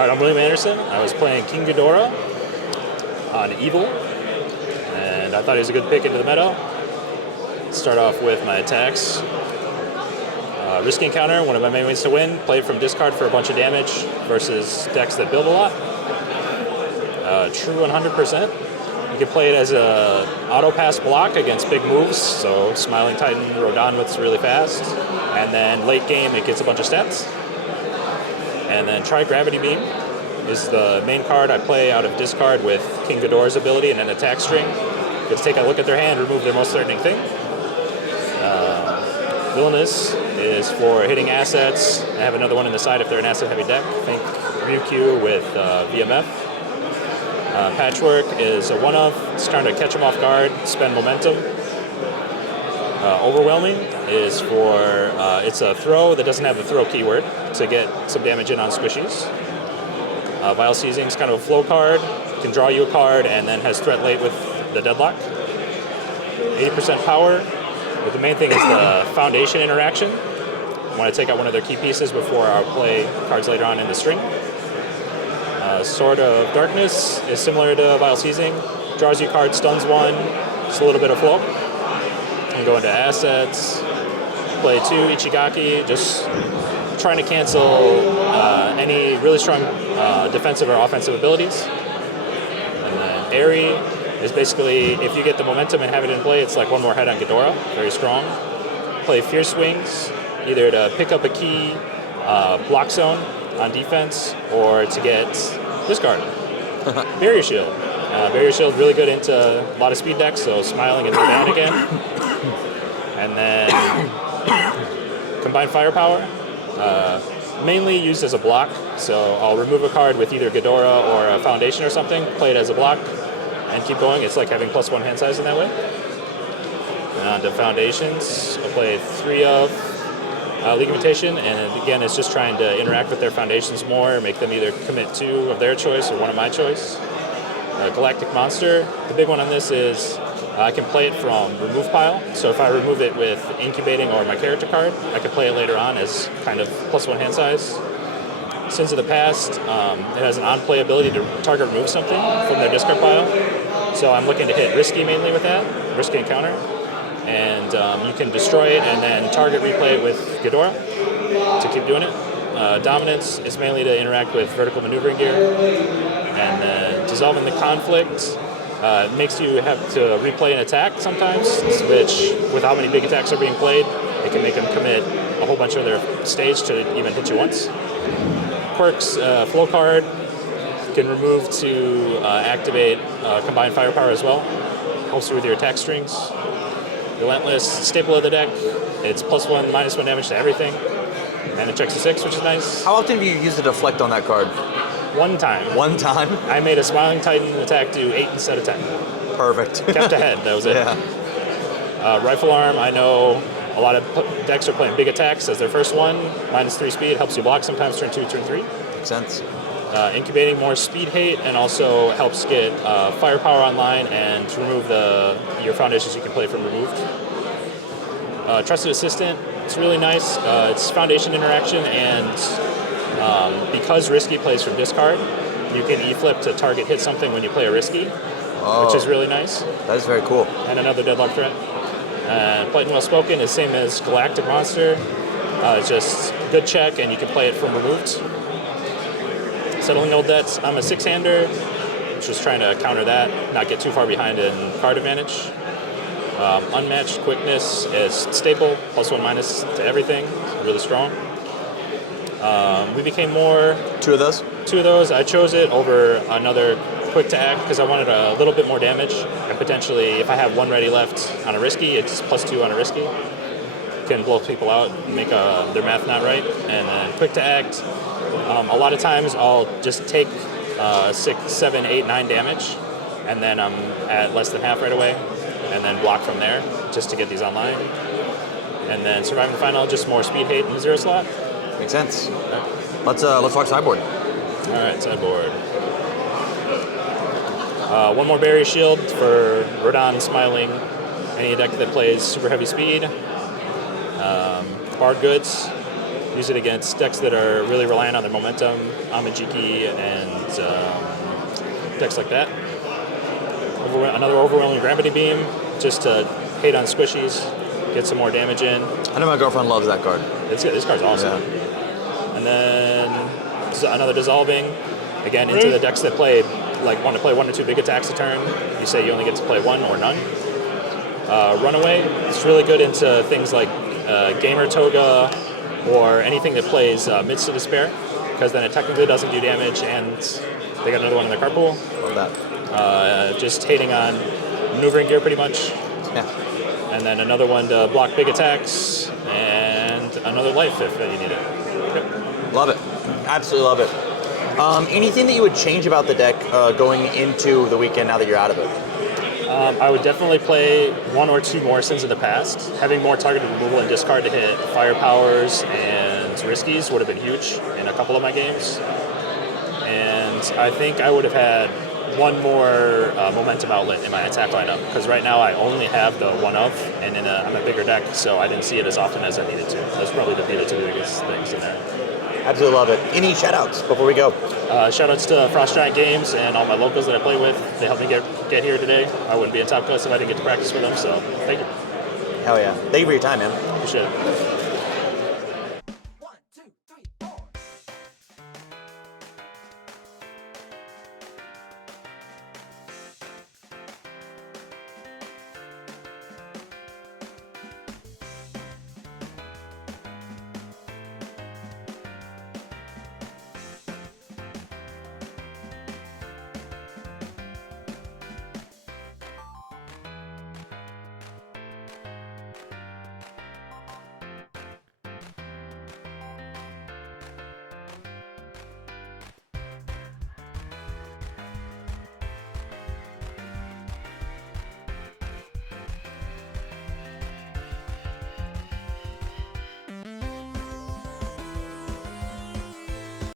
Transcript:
Alright, I'm William Anderson. I was playing King Ghidorah on Evil, and I thought he was a good pick into the meta. Start off with my attacks. Risky Encounter, one of my main ways to win. Play from discard for a bunch of damage versus decks that build a lot. True 100%. You can play it as a auto pass block against big moves, so Smiling Titan, Rodan with really fast, and then late game it gets a bunch of stats. And then Try Gravity Beam is the main card I play out of discard with King Ghidorah's ability and an attack string. Get to take a look at their hand, remove their most threatening thing. Villainous is for hitting assets. I have another one in the side if they're an asset-heavy deck. Think Ryukyu with VMF. Patchwork is a one-of. It's trying to catch them off guard, spend momentum. Overwhelming is for, it's a throw that doesn't have the throw keyword to get some damage in on squishies. Vile Seizing is kind of a flow card. Can draw you a card and then has threat late with the deadlock. 80% power. But the main thing is the foundation interaction. I want to take out one of their key pieces before I'll play cards later on in the string. Sword of Darkness is similar to Vile Seizing. Draws you a card, stuns one. Just a little bit of flow. And go into assets. Play 2 Ichigaki, just trying to cancel any really strong defensive or offensive abilities. And then Airy is basically, if you get the momentum and have it in play, it's like one more head on Ghidorah, very strong. Play Fierce Wings, either to pick up a key block zone on defense, or to get discard. Barrier Shield. Barrier Shield really good into a lot of speed decks, so Smiling and Rodan again. And then Combined Firepower, mainly used as a block, so I'll remove a card with either Ghidorah or a Foundation or something, play it as a block, and keep going. It's like having +1 hand size in that way. And on to Foundations, I'll play 3 of Legamentation, and again, it's just trying to interact with their Foundations more, make them either commit 2 of their choice or 1 of my choice. Galactic Monster, the big one on this is I can play it from remove pile, so if I remove it with Incubating or my character card, I can play it later on as kind of +1 hand size. Sins of the Past, it has an on-play ability to target remove something from their discard pile, so I'm looking to hit Risky mainly with that, Risky Encounter, and you can destroy it and then target replay it with Ghidorah to keep doing it. Dominance is mainly to interact with vertical maneuvering gear, and then Dissolving the Conflict makes you have to replay an attack sometimes, which with how many big attacks are being played, it can make them commit a whole bunch of their stage to even hit you once. Quirks, flow card, can remove to activate Combined Firepower as well. Helps you with your attack strings. Relentless, staple of the deck. It's +1, -1 damage to everything. And it checks a 6, which is nice. How often have you used a deflect on that card? 1 time. 1 time? I made a Smiling Titan attack do 8 instead of 10. Perfect. Kept ahead, that was it. Yeah. Rifle Arm, I know a lot of decks are playing big attacks as their first one. -3 speed, helps you block sometimes turn 2, turn 3. Makes sense. Incubating more speed hate, and also helps get firepower online and to remove your foundations you can play from removed. Trusted Assistant, it's really nice. It's foundation interaction, and because Risky plays from discard, you can E-flip to target hit something when you play a Risky, which is really nice. That is very cool. And another deadlock threat. And Polite and Well Spoken is same as Galactic Monster. It's just good check, and you can play it from removed. Settling Old Debts, I'm a 6-hander, just trying to counter that, not get too far behind in card advantage. Unmatched Quickness is staple, +1/- to everything, really strong. We became more... 2 of those? 2 of those. I chose it over another Quick to Act because I wanted a little bit more damage, and potentially if I have 1 ready left on a Risky, it's +2 on a Risky. Can blow people out and make their math not right. And then Quick to Act, a lot of times I'll just take 6, 7, 8, 9 damage, and then I'm at less than half right away, and then block from there just to get these online. And then Surviving the Final, just more speed hate in the 0 slot. Makes sense. Okay. Let's talk sideboard. All right, sideboard. 1 more Barrier Shield for Rodan, Smiling, any deck that plays super heavy speed. Bard Goods, Use it against decks that are really reliant on their momentum, Amajiki and decks like that. Another Overwhelming Gravity Beam, just to hate on squishies, get some more damage in. I know my girlfriend loves that card. This card's awesome. Yeah. And then another Dissolving, again, into the decks that want to play 1 or 2 big attacks a turn. You say you only get to play 1 or none. Runaway, it's really good into things like Gamer Toga or anything that plays Midst to Despair, because then it technically doesn't do damage, and they got another one in their card pool. Love that. Just hating on maneuvering gear pretty much. Yeah. And then another one to block big attacks, and another life if you need it. Yep. Love it. Absolutely love it. Anything that you would change about the deck going into the weekend now that you're out of it? I would definitely play 1 or 2 more Sins of the Past. Having more targeted removal and discard to hit Firepowers and Riskies would have been huge in a couple of my games. And I think I would have had 1 more momentum outlet in my attack lineup, because right now I only have the 1 of, and I'm a bigger deck, so I didn't see it as often as I needed to. Those probably the 2 biggest things in there. Absolutely love it. Any shout-outs before we go? Shout-outs to Frost Giant Games and all my locals that I play with. They helped me get here today. I wouldn't be in Top Coast if I didn't get to practice with them, so thank you. Hell yeah. Thank you for your time, man. Appreciate it.